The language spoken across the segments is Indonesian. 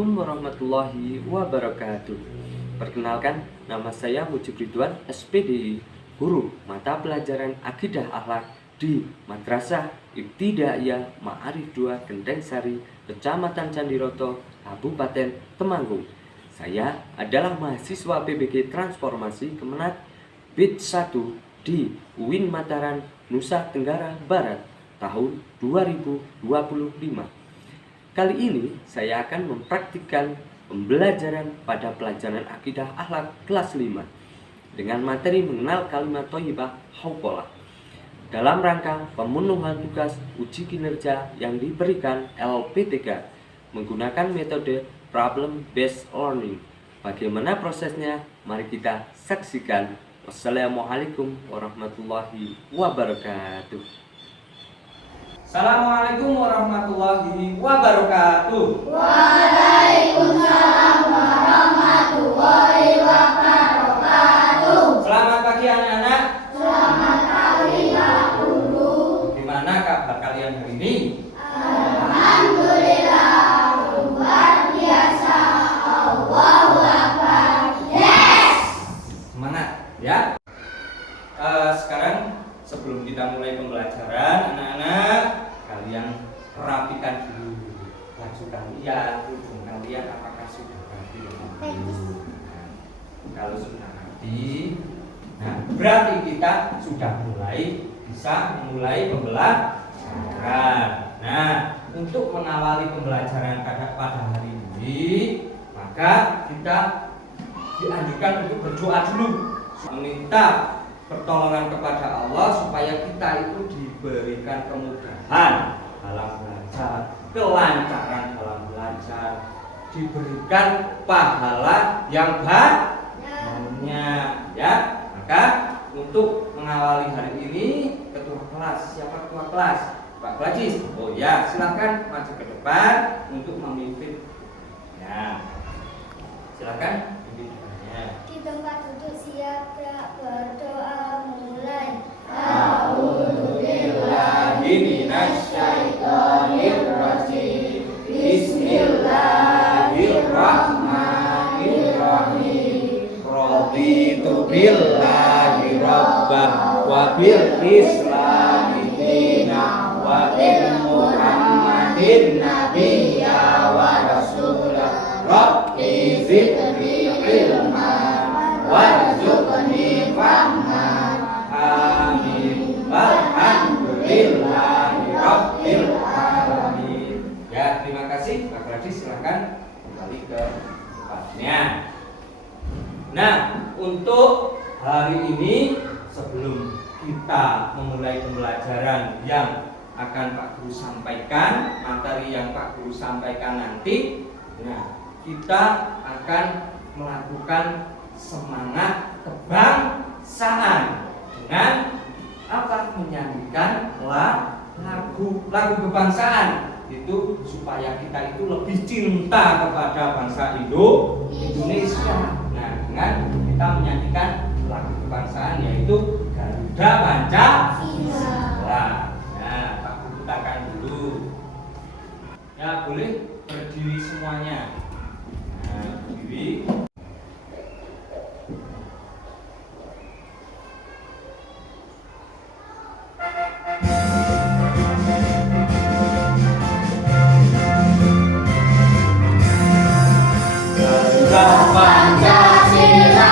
Assalamualaikum warahmatullahi wabarakatuh. Perkenalkan, nama saya Mujib Ridwan, SPD, guru mata pelajaran Akidah Akhlak di Madrasah Ibtidaiyah Ma'arif 2 Genteng Sari, Kecamatan Candiroto, Kabupaten Temanggung. Saya adalah mahasiswa PBG Transformasi Kemenat BID 1 di UIN Mataram, Nusa Tenggara Barat tahun 2025. Kali ini saya akan mempraktikkan pembelajaran pada pelajaran Akidah Akhlak kelas 5 dengan materi mengenal kalimat thayyibah hauqalah dalam rangka pemenuhan tugas uji kinerja yang diberikan LPTK menggunakan metode problem based learning. Bagaimana prosesnya? Mari kita saksikan. Wassalamualaikum warahmatullahi wabarakatuh. Assalamualaikum warahmatullahi wabarakatuh. Waalaikumsalam warahmatullahi wabarakatuh. Selamat pagi anak-anak. Selamat pagi Pak Guru. Gimana kabar kalian hari ini? Alhamdulillah, luar biasa. Allahu Akbar. Yes. Semangat ya. Sekarang sebelum kita mulai pembelajaran, anak-anak, kalian rapikan dulu baju kalian, kerudung kalian, apakah sudah rapi? Kalau sudah rapi, nah berarti kita sudah bisa memulai pembelajaran. Nah, untuk mengawali pembelajaran pada hari ini, maka kita dianjurkan untuk berdoa dulu, meminta pertolongan kepada Allah supaya kita itu diberikan kemudahan dalam belajar, kelancaran dalam belajar, diberikan pahala yang banyak ya. Maka untuk mengawali hari ini, ketua kelas, siapa ketua kelas? Pak Bajis. Oh ya, silakan maju ke depan untuk memimpin. Ya, silakan pimpinannya. Di tempat duduk siap berdoa mulai. A'udzubillahi minasyaitonirrajim. Bismillahirrahmanirrahim. Raditu billahi rabban wa bil islami dina wa bil muhammadin nabiyya wa rasulah. Rabbi zidni ilman warzuqni fahman. Amin. Walhamdulillahi rabbil alamin. Ya, terima kasih Pak Radis, silakan kembali ke tempatnya. Nah, untuk hari ini sebelum kita memulai pembelajaran yang akan Pak Guru sampaikan, materi yang Pak Guru sampaikan nanti, nah, kita akan melakukan semangat kebangsaan dengan apa? Menyanyikan lagu kebangsaan itu supaya kita itu lebih cinta kepada bangsa Indonesia. Nah, dengan kita menyanyikan lagu kebangsaan yaitu Garuda Pancasila. Nah, Pak Guru putarkan dulu. Ya, boleh berdiri semuanya. Nah, berdiri. Pancasila,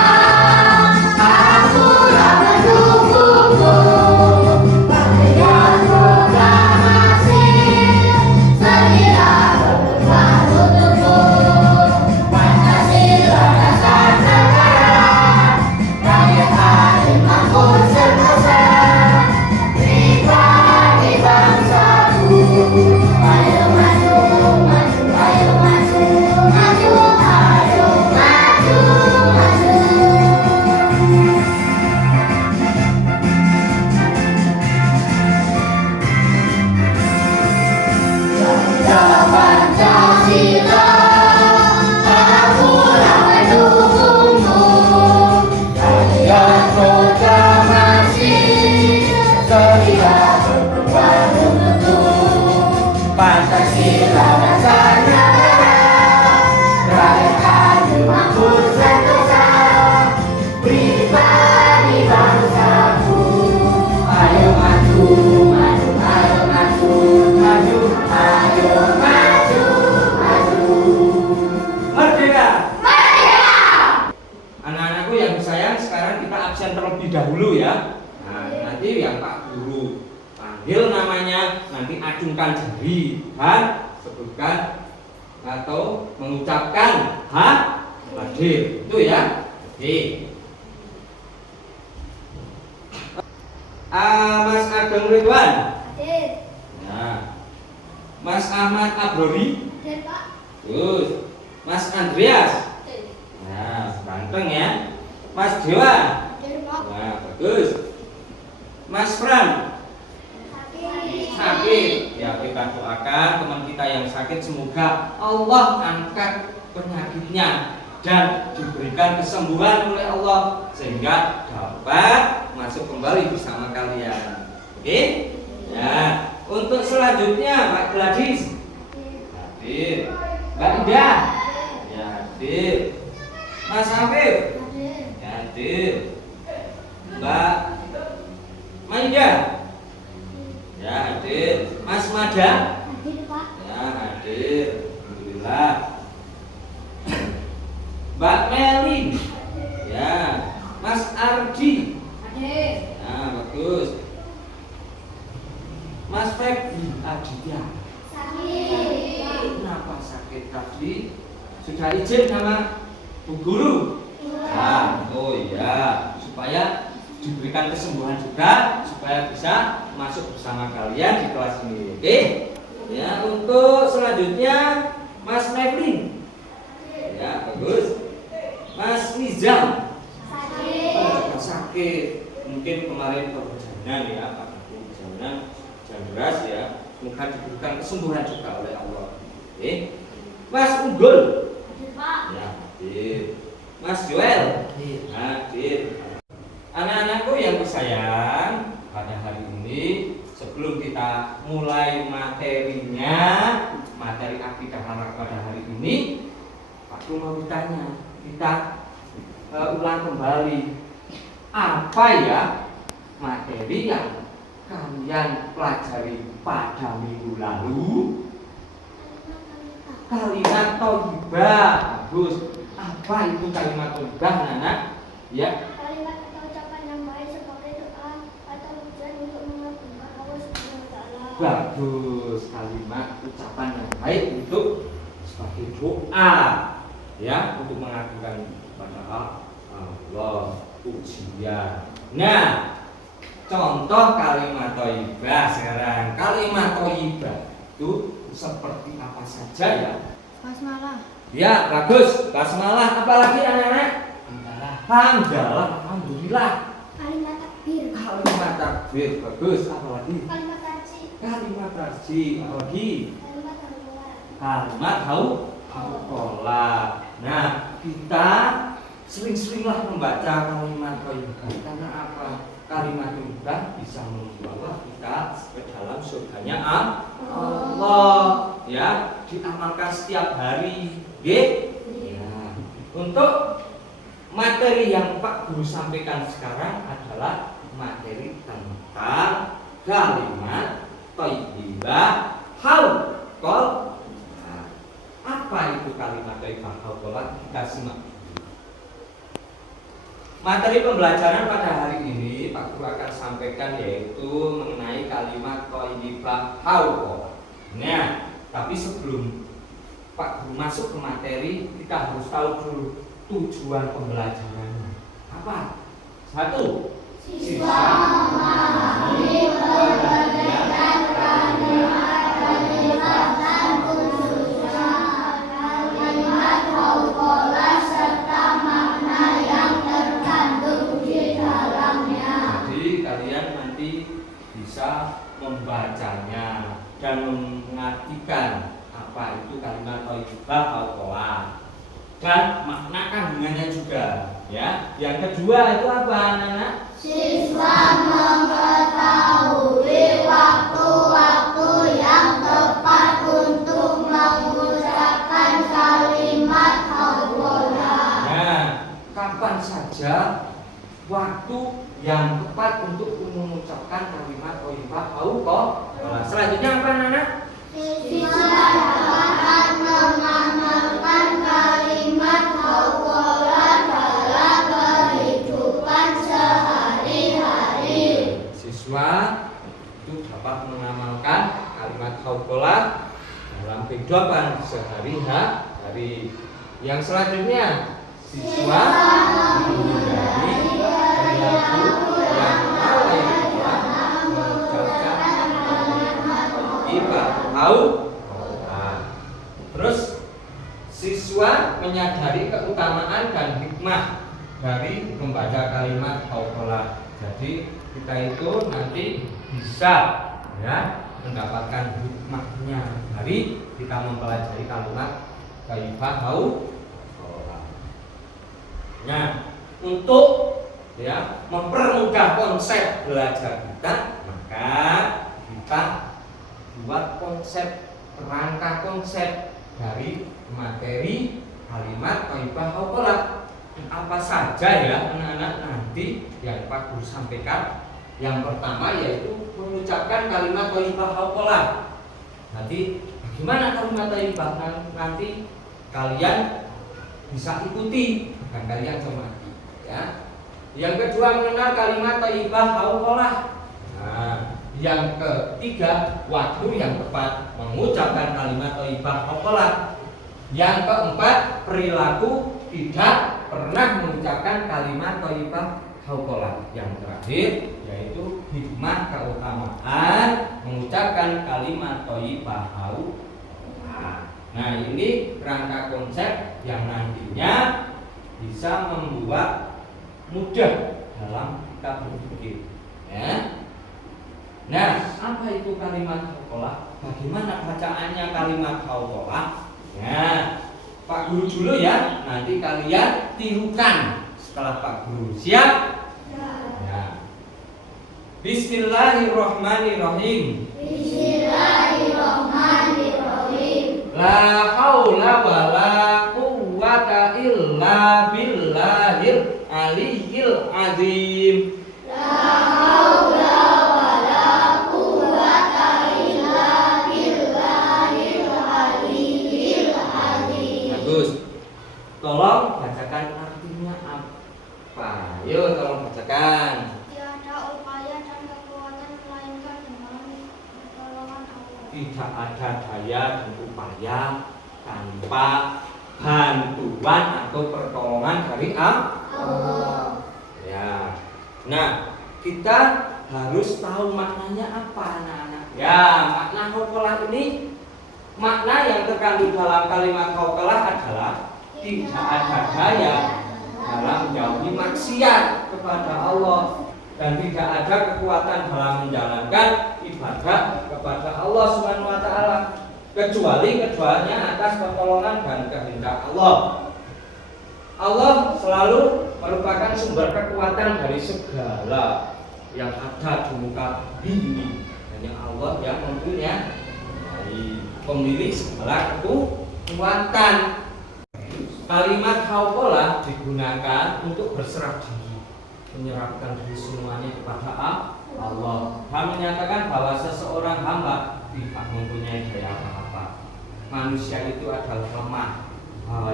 akulah pendukungmu. absen terlebih dahulu ya. Nah, nanti yang Pak Guru panggil namanya, nanti acungkan jari dan sebutkan atau mengucapkan hadir. Itu ya. Oke. Mas Ageng Ridwan. Hadir. Nah. Mas Ahmad Abrori. Hadir, Pak. Terus Mas Andreas. Hadir. Nah, ganteng ya. Mas Dewa. Hadir, Pak. Nah, bagus. Mas Pram. Hadir. Sakit. Ya, kita doakan teman kita yang sakit semoga Allah angkat penyakitnya dan diberikan kesembuhan oleh Allah sehingga dapat masuk kembali bersama kalian. Oke? Ya. Untuk selanjutnya Mbak Gladys. Hadir. Mbak Indah. Ya, hadir. Mas Afif. Hadir. Ya, hadir. Mbak Maida. Ya, hadir. Mas Mada. Hadir, Pak. Ya, hadir. Alhamdulillah. Mbak Melin. Ya. Mas Ardi. Hadir. Nah, bagus. Mas Febri Aditya. Sakit. Kenapa sakit tadi? Sudah izin sama Bu Guru? Nah, oh iya, supaya diberikan kesembuhan juga, supaya bisa masuk bersama kalian di kelas ini. Oke? Ya, untuk selanjutnya Mas Nevlin. Ya, bagus. Mas Nizam. Sakit. Juga sakit. Mungkin kemarin perjalanan ya, Pak Guru perjalanan hujan deras ya. Semoga diberikan kesembuhan juga oleh Allah. Oke? Mas Unggul. Hadir, Pak. Ya, hadir. Mas Joel. Hadir. Anak-anakku yang tersayang, pada hari ini sebelum kita mulai materinya, materi akidah anak pada hari ini, aku mau bertanya, kita ulang kembali apa ya materi yang kalian pelajari pada minggu lalu? Kalimat thayyibah. Bagus. Apa itu kalimat thayyibah, Nana? Ya. Kalimat atau ucapan yang baik sebagai doa atau pujian untuk mengagungkan Allah Subhanahu wa taala. Bagus. Kalimat ucapan yang baik untuk sebagai doa, ya, untuk mengagungkan kepada Allah, pujian. Nah, contoh kalimat thayyibah sekarang. Kalimat thayyibah itu seperti apa saja ya? Basmalah. Ya, bagus. Basmalah, apalagi anak-anak? Hamdalah, alhamdulillah. Kalimat takbir. Kalimat takbir, bagus. Apalagi? Kalimat tarji. Kalimat tarji, apalagi? Kalimat tauhid. Kalimat hauqolah. Nah, kita sering-seringlah membaca kalimat thayyibah. Karena apa? Kalimat thayyibah bisa membawa kita ke dalam surganya Allah. Ya, diamalkan setiap hari. Ya. Untuk materi yang Pak Guru sampaikan sekarang adalah materi tentang kalimat thayyibah hauqolah. Nah, apa itu kalimat thayyibah hauqolah? Kita simak. Materi pembelajaran pada hari ini Pak Guru akan sampaikan yaitu mengenai kalimat thayyibah hauqolah. Nah, tapi sebelum Pak Guru masuk ke materi, kita harus tahu dulu tujuan pembelajarannya. Apa? Satu, siswa memahami perbedaan kalimat dan khususnya kalimat hauqolah serta makna yang terkandung di dalamnya. Jadi kalian nanti bisa membacanya dan mengartikan apa itu kalimat thayyibah hauqolah dan makna kandungannya juga, ya. Yang kedua itu apa, anak-anak? Siswa mengetahui waktu-waktu yang tepat untuk mengucapkan kalimat hauqolah. Nah, kapan saja waktu yang tepat untuk mengucapkan kalimat thayyibah hauqolah. Selanjutnya apa, anak-anak? Siswa dapat mengamalkan kalimat hauqolah dalam kehidupan hauqalah dalam kehidupan sehari-hari. Yang selanjutnya, siswa menghindari perilaku yang lalai dalam mengucapkan ibadah hauqalah. Terus siswa menyadari keutamaan dan hikmah dari membaca kalimat hauqalah. Jadi kita itu nanti bisa mendapatkan hikmahnya dari kita mempelajari kalimat kaifah hauqalah. Nah, untuk mempermudah konsep belajar kita, maka kita buat kerangka konsep dari materi kalimat kaifah hauqalah. Apa saja ya anak-anak nanti yang Pak Guru sampaikan. Yang pertama yaitu mengucapkan kalimat thayyibah hauqalah. Nanti bagaimana kalimat thayyibah nanti kalian bisa ikuti dan kalian cermati ya. Yang kedua mengenal kalimat thayyibah hauqalah. Nah, yang ketiga waktu yang tepat mengucapkan kalimat thayyibah hauqalah. Yang keempat perilaku tidak pernah mengucapkan kalimat thayyibah hauqalah. Yang terakhir yaitu hikmah keutamaan mengucapkan kalimat thayyibah hauqalah. Nah, ini rangka konsep yang nantinya bisa membuat mudah dalam kita berpikir ya. Nah, apa itu kalimat hauqalah? Bagaimana bacaannya kalimat hauqalah? Nah, Pak Guru dulu ya, nanti kalian tirukan setelah Pak Guru. Siap? Ya. Bismillahirrahmanirrahim. Bismillahirrahmanirrahim. La haula wala quwwata illa billahil aliyyil azim. La haula wala quwwata illa billahil aliyyil azim. Bagus. Tolong bacakan artinya apa? Yuk, tolong bacakan. Tiada upaya dan kekuatan melainkan dengan pertolongan Allah. Tidak ada daya dan upaya tanpa bantuan atau pertolongan dari Allah. Ya. Nah, kita harus tahu maknanya apa anak-anak. Ya, makna hauqalah ini, makna yang terkandung dalam kalimat hauqalah adalah tidak ada daya dalam menjauhi maksiat kepada Allah dan tidak ada kekuatan dalam menjalankan ibadah kepada Allah Subhanahu wa taala kecuali atas pertolongan dan kehendak Allah. Allah selalu merupakan sumber kekuatan dari segala yang ada di muka bumi ini. Hanya Allah yang mempunyai pemilik segala kekuatan. Kalimat hauqalah digunakan untuk berserah diri, menyerahkan diri semuanya kepada Allah. Dan menyatakan bahwa seseorang hamba tidak mempunyai daya apa-apa. Manusia itu adalah lemah.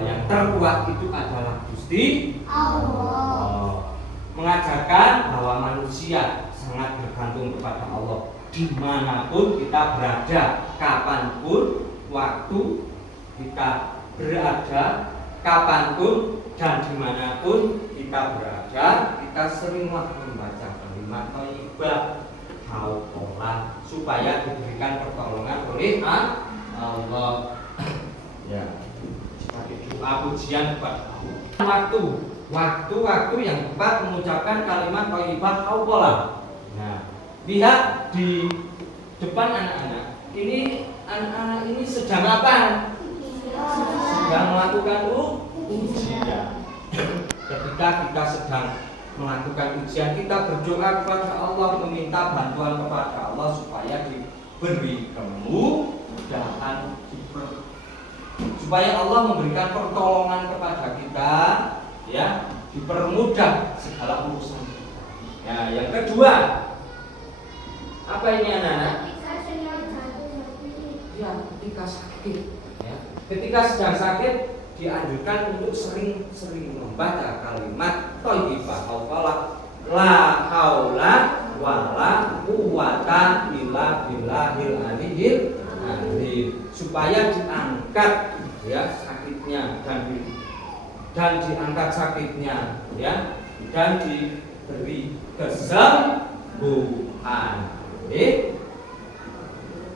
Yang terkuat itu adalah Gusti Allah. Mengajarkan bahwa manusia sangat bergantung kepada Allah dimanapun kita berada, kapanpun waktu kita berada, kapanpun dan dimanapun kita berada, kita seringlah membaca kalimat thayyibah hauqalah supaya diberikan pertolongan oleh Allah. Ya, sebagai doa pujian kepada Allah. Waktu yang tepat mengucapkan kalimat thayyibah hauqalah. Nah, lihat di depan anak-anak. Ini anak-anak ini sedang apa? Sedang melakukan ujian. Ketika kita sedang melakukan ujian, kita berdoa kepada Allah, meminta bantuan kepada Allah supaya diberi kemudahan, supaya Allah memberikan pertolongan kepada kita, ya, dipermudah segala urusan kita. Ya, yang kedua, apa ini anak-anak? Ya, ketika sakit, ya. Ketika sedang sakit dianjurkan untuk sering-sering membaca kalimat thayyibah hauqalah, la haula wala quwwata illa billahil aliyyil diangkat ya sakitnya dan diangkat sakitnya ya dan diberi kesembuhan.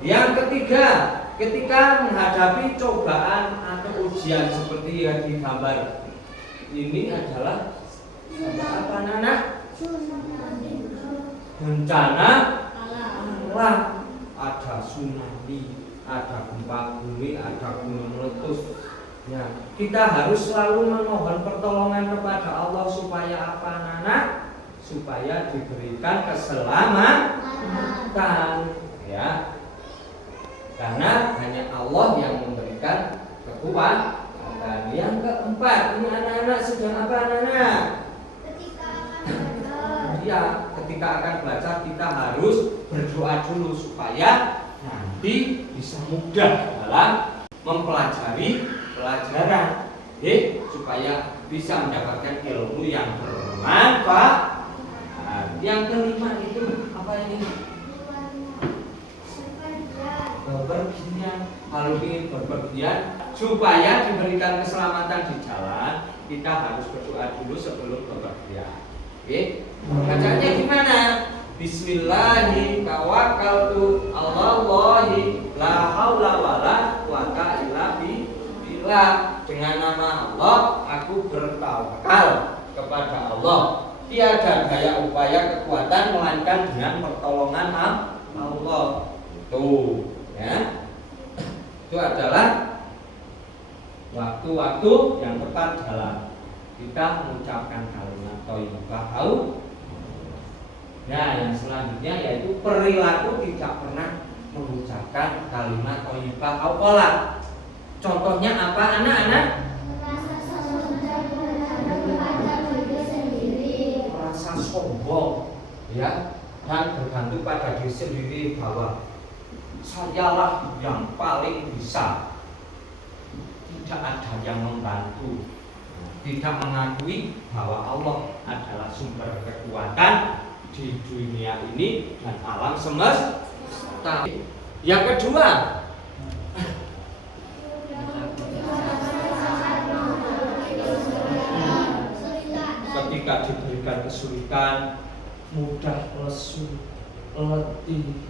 Yang ketiga, ketika menghadapi cobaan atau ujian seperti yang digambar ini adalah apa Nana? Bencana alam, ada tsunami, ada gempa bumi, ada gunung meletus. Ya, kita harus selalu memohon pertolongan kepada Allah supaya apa Nana? Supaya diberikan keselamatan, ya. Karena hanya Allah yang memberikan kekuatan. Yang keempat, ini anak-anak sedang apa anak-anak? Ya, ketika akan belajar kita harus berdoa dulu supaya nanti bisa mudah dalam mempelajari pelajaran, supaya bisa mendapatkan ilmu yang bermanfaat. Yang kelima itu apa ini? Bepergian. Kalau ingin bepergian supaya diberikan keselamatan di jalan, kita harus berdoa dulu sebelum bepergian. Bacanya gimana? Bismillahi tawakkaltu 'alallahi la haula wala quwata illa billah. Dengan nama Allah aku bertawakal kepada Allah. Tiada daya upaya kekuatan melainkan dengan pertolongan Allah. Tuh, ya. Itu adalah waktu-waktu yang tepat dalam kita mengucapkan kalimat thayyibah. Nah, yang selanjutnya yaitu perilaku tidak pernah mengucapkan kalimat thayyibah auqalah. Contohnya apa anak-anak? Merasa sombong, ya, dan bergantung pada diri sendiri bahwa sayalah yang paling bisa. Tidak ada yang membantu. Tidak mengakui bahwa Allah adalah sumber kekuatan di dunia ini dan alam semesta. Yang kedua, ketika diberikan kesulitan, mudah lesu, letih,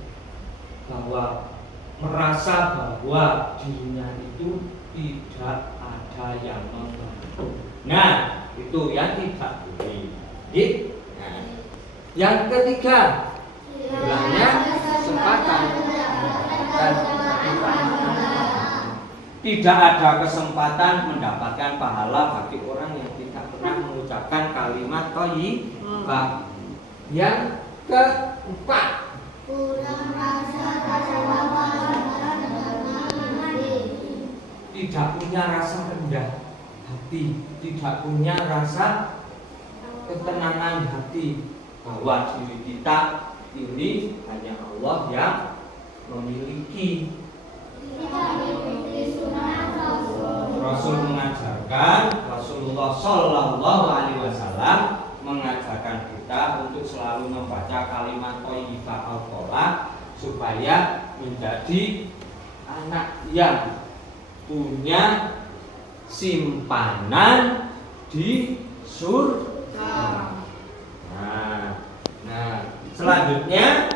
bahwa merasa bahwa dirinya itu tidak ada yang membantu. Nah, itu yang tidak boleh. Nah, yang ketiga, hilangnya kesempatan dan tidak ada kesempatan mendapatkan pahala bagi orang yang tidak pernah mengucapkan kalimat thayyibah. Yang keempat, tidak punya rasa rendah hati, tidak punya rasa ketenangan hati bahwa diri kita ini hanya Allah yang memiliki. Rasul mengajarkan, Rasulullah Shallallahu Alaihi Wasallam mengajarkan kita untuk selalu membaca kalimat thayyibah auqalah supaya menjadi anak yang punya simpanan di surga. Nah, selanjutnya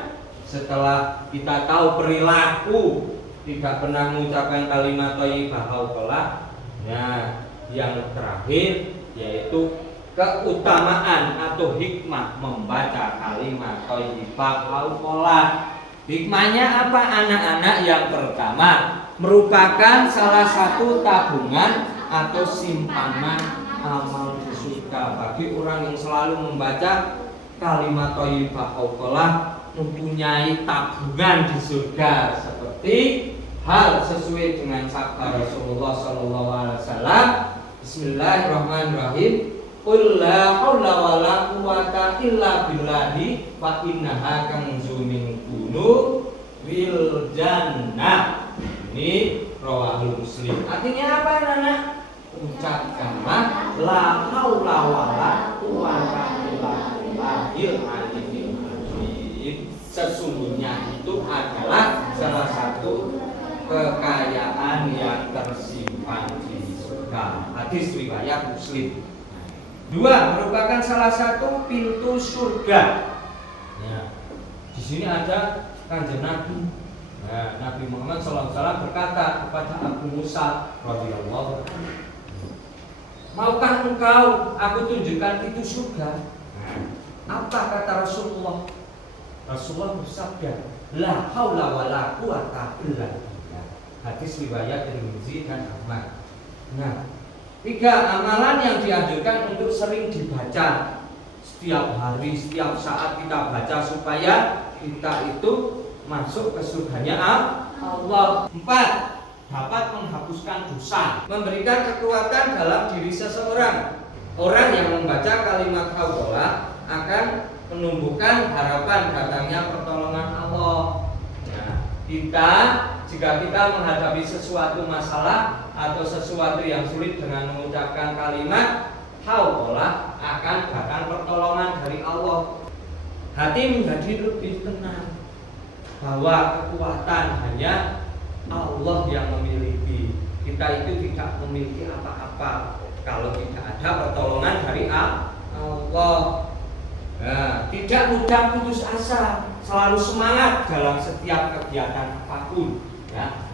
setelah kita tahu perilaku tidak pernah mengucapkan kalimat thayyibah auqalah, nah, yang terakhir yaitu keutamaan atau hikmah membaca kalimat thayyibah auqalah. Hikmahnya apa anak-anak? Yang pertama, merupakan salah satu tabungan atau simpanan amal di surga. Bagi orang yang selalu membaca kalimat thayyibah auqalah mempunyai tabungan di surga, seperti hal sesuai dengan sabda Rasulullah SAW. Bismillahirrahmanirrahim. Qul la haula wala quwata illa billahi fa innaha kanzun min kunuzil jannah. Ini rawahul Muslim. Artinya apa anak? Ucapkanlah la haula wala quwata illa billahil aliyyil azim. Sesungguhnya itu adalah salah satu kekayaan yang tersimpan di surga. Hadis riwayat Muslim. Dua, merupakan salah satu pintu surga. Ya. Di sini ada Kanjeng Nabi. Nah, Nabi Muhammad SAW berkata kepada Abu Musa radhiyallahu anhu, maukah engkau aku tunjukkan pintu surga? Nah, apa kata Rasulullah? Rasulullah bersabda, la haula wala quwata illa billah. Hadis riwayat Tirmidzi dan Ahmad. Nah, 3 amalan yang dianjurkan untuk sering dibaca setiap hari, setiap saat kita baca supaya kita itu masuk ke surganya Allah. 4, dapat menghapuskan dosa, memberikan kekuatan dalam diri seseorang. Orang yang membaca kalimat hauqalah akan menumbuhkan harapan datangnya pertolongan Allah. Nah, jika kita menghadapi sesuatu masalah atau sesuatu yang sulit dengan mengucapkan kalimat hauqalah akan datang pertolongan dari Allah. Hati menjadi lebih tenang bahwa kekuatan hanya Allah yang memiliki. Kita itu tidak memiliki apa-apa kalau tidak ada pertolongan dari Allah. Nah, tidak mudah putus asa, selalu semangat dalam setiap kegiatan apapun, ya.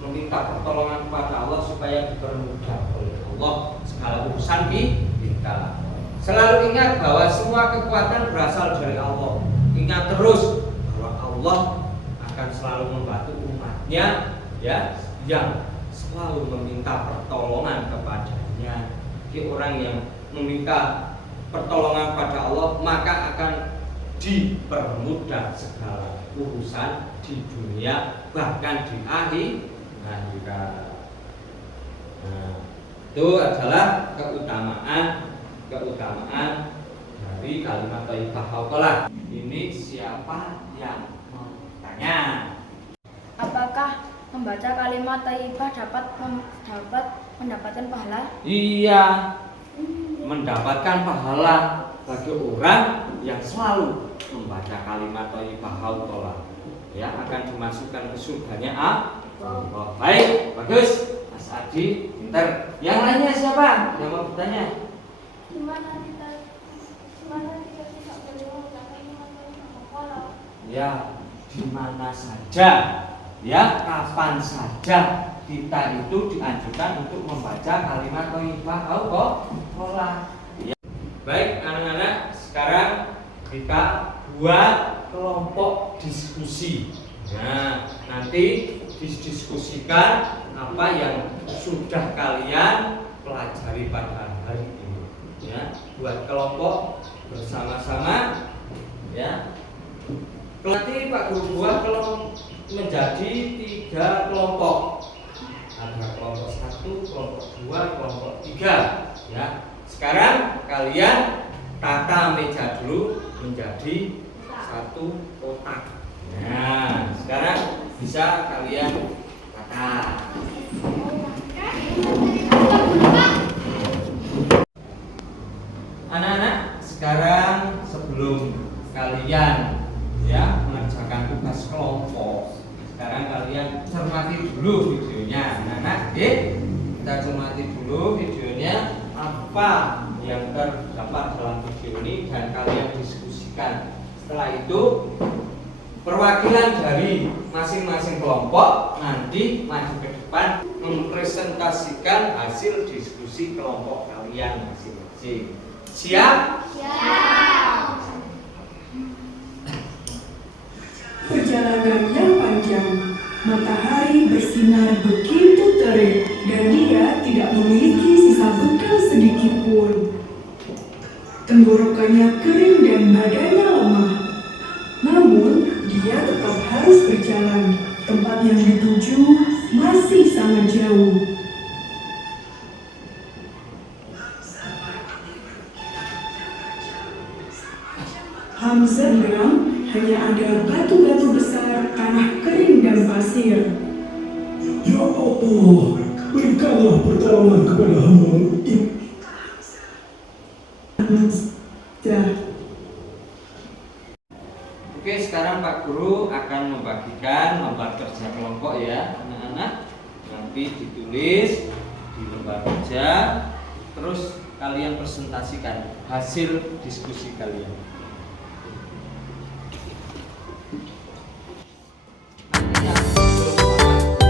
Meminta pertolongan kepada Allah supaya dipermudah oleh Allah segala urusan kita. Selalu ingat bahwa semua kekuatan berasal dari Allah. Ingat terus bahwa Allah akan selalu membantu umatnya, ya, yang selalu meminta pertolongan kepadanya. Jadi orang yang meminta pertolongan pada Allah maka akan dipermudah segala urusan di dunia bahkan di akhirat. Nah, itu adalah keutamaan dari kalimat thayyibah hauqalah. Ini siapa yang mau tanya? Apakah membaca kalimat thayyibah dapat mendapatkan pahala? Iya, mendapatkan pahala bagi orang yang selalu membaca kalimat thayyibah hauqalah, ya, akan dimasukkan ke surganya Allah. Baik, bagus, Mas Adi, pintar. Yang lainnya siapa yang mau bertanya? Gimana kita tidak boleh membaca kalimat hauqalah? Ya, di mana saja, ya, kapan saja kita itu dianjurkan untuk membaca kalimat thayyibah hauqalah. Ya. Baik, anak-anak, sekarang kita buat kelompok diskusi. Nah, nanti didiskusikan apa yang sudah kalian pelajari pada hari ini. Ya, buat kelompok bersama-sama, ya. Nanti Pak Guru buat menjadi 3 kelompok. Ada kelompok 1, kelompok 2, kelompok 3. Ya. Sekarang kalian tata meja dulu menjadi 1 kotak. Nah, sekarang bisa kalian tata. Anak-anak, sekarang sebelum kalian, ya, mengerjakan tugas kelompok, sekarang kalian cermati dulu videonya. Anak-anak, kita cermati dulu videonya, apa yang terdapat dalam video ini dan kalian diskusikan. Setelah itu perwakilan dari masing-masing kelompok nanti maju ke depan mempresentasikan hasil diskusi kelompok kalian masing-masing. Siap? Siap. Perjalanan yang panjang, matahari bersinar begitu terik dan dia tidak memiliki sisa bekal sedikit pun. Tenggorokannya kering dan badannya lemah. Namun, dia tetap harus berjalan. Tempat yang dituju masih sangat jauh. Hamzah bilang hanya ada batu-batu besar, tanah kering dan pasir. Ya Allah, berikanlah pertolongan kepada hamba-Mu ini. Oke, sekarang Pak Guru akan membagikan lembar kerja kelompok, ya. anak-anak, nanti ditulis di lembar kerja, terus kalian presentasikan hasil diskusi kalian. Nanti yang belum paham, silakan.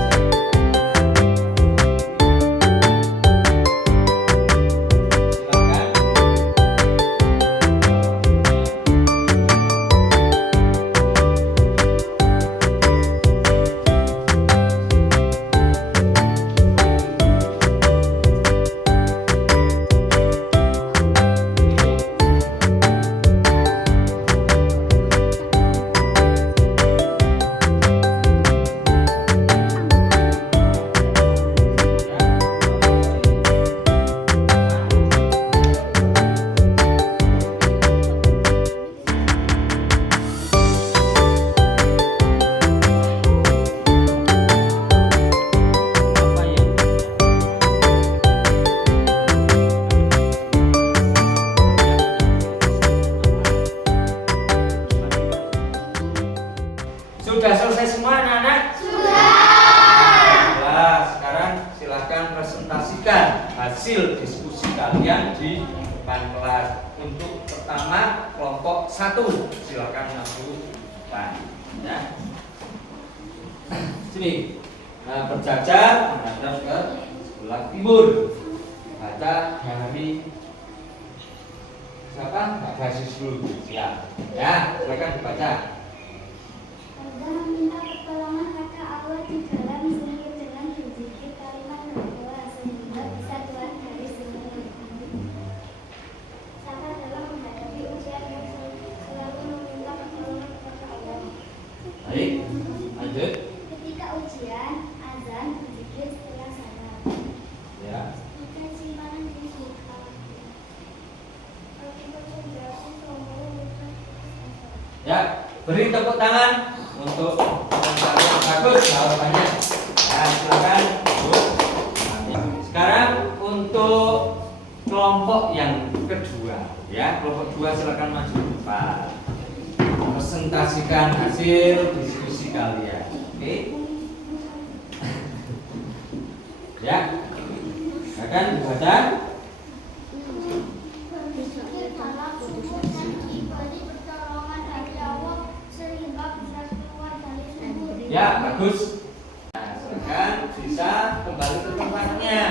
Sudah selesai semua anak-anak? Sudah. Sekarang silahkan presentasikan hasil diskusi kalian di depan kelas. Untuk pertama kelompok 1, silahkan maju depan. Ya. Sini. Nah, berjajar menghadap ke sebelah timur. Baca dari siapa? Mbak Basis dulu. Ya. Ya, silakan dibaca. Anda meminta pertolongan kata Allah di dalam sumur dengan berzikir kalimat berdoa sehingga bisa keluar dari sumur itu. Sabar dalam menghadapi ujian yang selalu meminta pertolongan kepada Allah. Baik, lanjut. Ketika ujian, azan berzikir setelah salat. Ya. Jika simpanan disuka. Ya, beri tepuk tangan untuk teman-teman yang bagus jawabannya. Ya, silakan. Sekarang untuk kelompok yang kedua, ya, kelompok 2 silakan maju ke depan. Presentasikan hasil diskusi kalian. Oke? Ya. Silakan dibaca. Berzikir dalam sumur dan diberi pertolongan dari Allah sehingga bisa keluar dari sumur. Ya, bagus. Nah, silakan bisa kembali ke tempatnya.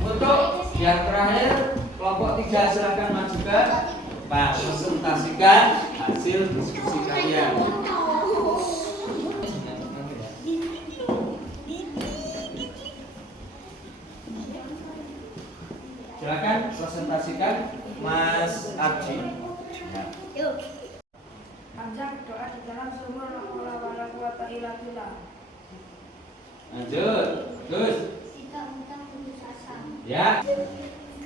Untuk yang terakhir, kelompok 3 silakan maju ke depan. Presentasikan hasil diskusi kalian. Silakan presentasikan Mas Arji. Ya. Panjang doa di dalam sumur wala quwata illa billah. Lanjut, terus. Jika utang putus asa. Ya,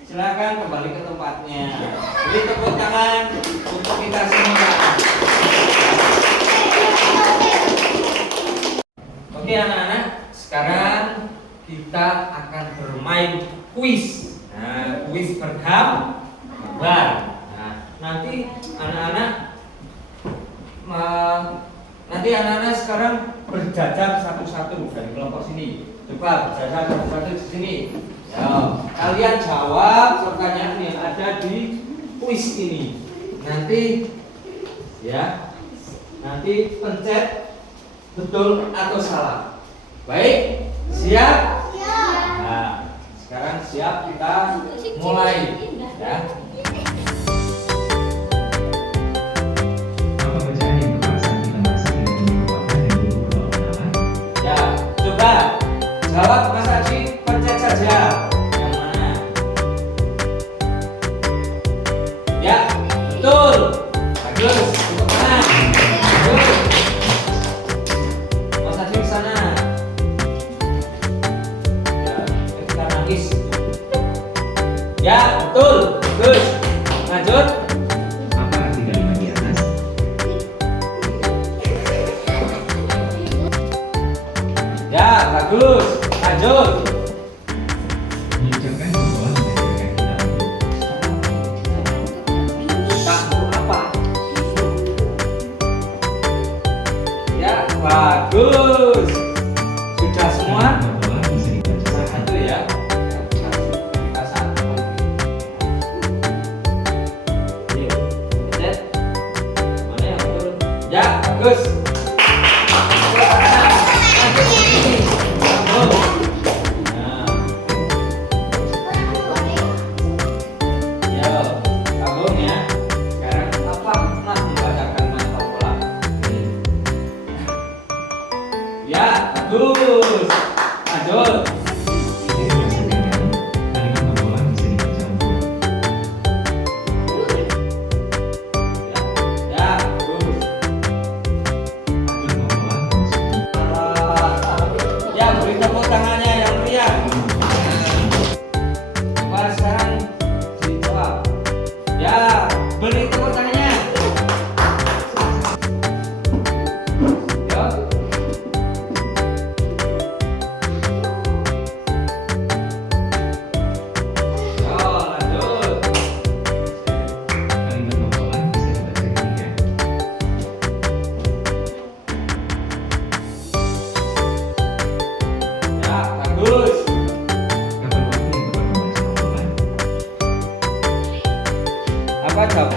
silakan kembali ke tempatnya. Beri tepuk tangan untuk kita semua. Oke anak-anak, sekarang kita akan bermain kuis. Nah, kuis bergambar. Nah, nanti anak-anak sekarang berjajar satu-satu dari kelompok sini. Coba berjajar satu-satu di sini. Ya, kalian jawab pertanyaan yang ada di kuis ini. Nanti pencet betul atau salah. Baik, siap? Nah, sekarang siap, kita mulai ya. Apa bacaan yang tepat saat kita masih ingin melupakan dan berulang kenalan? Ya, coba jawab Mas Aji, pencet saja. Yang mana? Ya, betul. Bagus, tepuk tangan. Bagus. Mas Aji ke sana. Ya, kita nangis. Ya, betul. Bagus. Lanjut. Apa arti kalimat di atas? Ya, bagus. Lanjut. Mengucapkan sebuah mengajarkan kita untuk Pak, untuk apa? Ya, bagus. bagus. Bagus, lanjut. Ini biasanya kalimat hafalan bisa dibaca ulang. Ya, bagus. Kalimat hafalan termasuk Ya, beri tepuk tangannya yang meriah. Coba sekarang dijawab. Ya, beri tepuk tangannya. Ya. kalimat hafalan bisa dibaca ketiga. Ya, bagus. Kapan waktu yang tepat membaca hafalan? Apa jawab?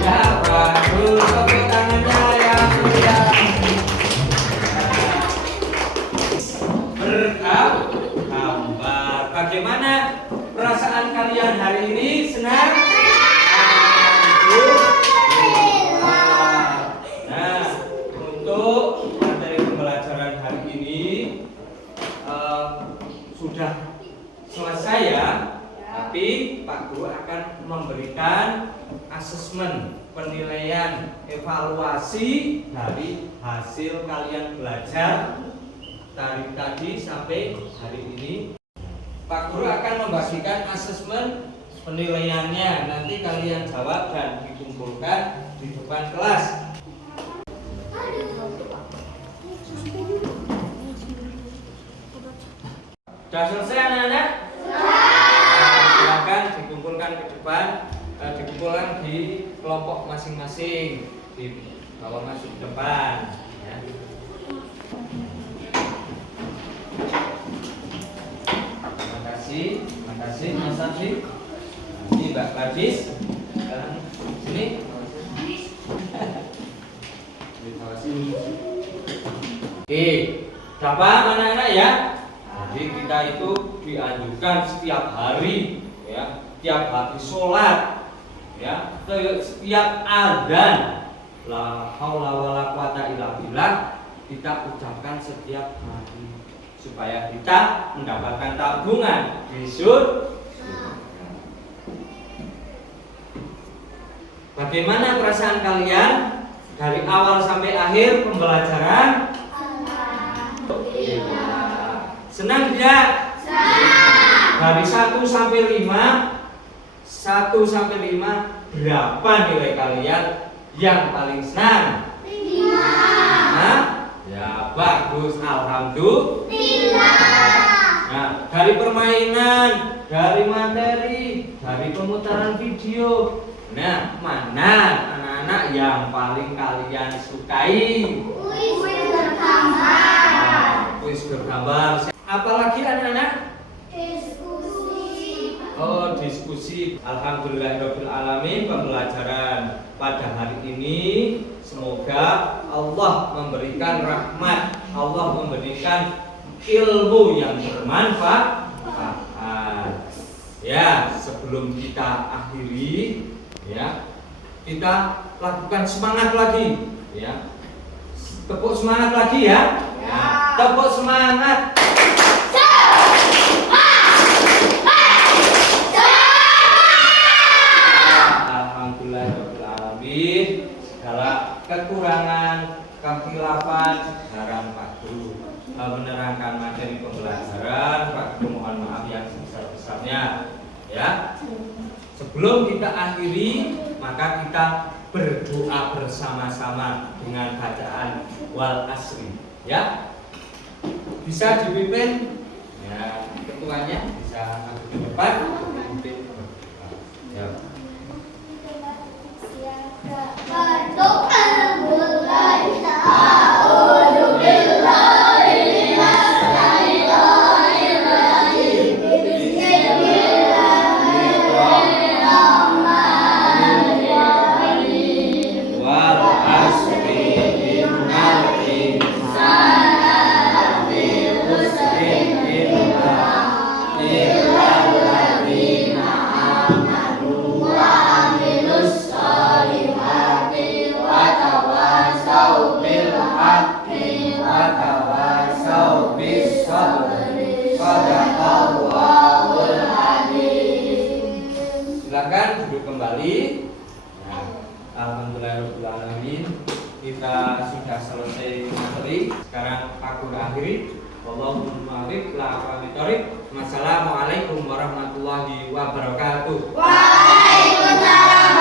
Ya, bagus. Tepuk tangannya yang meriah. Bergambar. Bagaimana perasaan kalian hari ini? Senang? Alhamdulillah. Nah, untuk materi pembelajaran hari ini sudah selesai ya. Tapi Pak Guru akan memberikan asesmen, penilaian, evaluasi dari hasil kalian belajar dari tadi sampai hari ini. Pak Guru akan membagikan asesmen penilaiannya. Nanti kalian jawab dan dikumpulkan di depan kelas. Sudah selesai anak-anak? Silakan dikumpulkan ke depan, dikumpulkan di kelompok masing-masing, dibawa masuk ke depan. Ya. Terima kasih Mas Abdi. Ini Mbak Kadis. Sekarang sini. Terima kasih. Oke, dapat anak-anak ya. Jadi kita itu dianjurkan setiap hari, ya, setiap habis sholat, ya, setiap adzan, la haula wala quwata illa billah, kita ucapkan setiap hari supaya kita mendapatkan tabungan di surga. Bagaimana perasaan kalian dari awal sampai akhir pembelajaran? Senang tidak? Dari 1 sampai 5, 1 sampai 5 berapa nilai kalian yang paling senang? 5. Nah, ya bagus, alhamdulillah. Nah, dari permainan, dari materi, dari pemutaran video, nah mana anak-anak yang paling kalian sukai? Kuis bergambar. Apalagi anak-anak? Diskusi. Oh, diskusi. Alhamdulillahirabbil alamin, pembelajaran pada hari ini semoga Allah memberikan rahmat, Allah memberikan ilmu yang bermanfaat. Ya, sebelum kita akhiri, ya, kita lakukan semangat lagi, ya. Tepuk semangat lagi ya. Tepuk semangat. Alhamdulillahirobbilalamin. Segala kekurangan, kekhilafan, saran Pak Guru menerangkan materi pembelajaran. Pak Guru mohon maaf yang sebesar-besarnya. Ya. Sebelum kita akhiri, maka kita berdoa bersama-sama dengan bacaan wal asri. Ya. Bisa dipimpin, ya, ketuanya bisa maju ke depan. Ya. sabri. Sadaqallahul azim. Silakan duduk kembali. Nah, alhamdulillahirobbilalamin. Kita sudah selesai materi. Sekarang aku akhiri. Wallahul muwaffiq ila aqwamit thoriq. Wassalamualaikum warahmatullahi wabarakatuh. Waalaikumsalam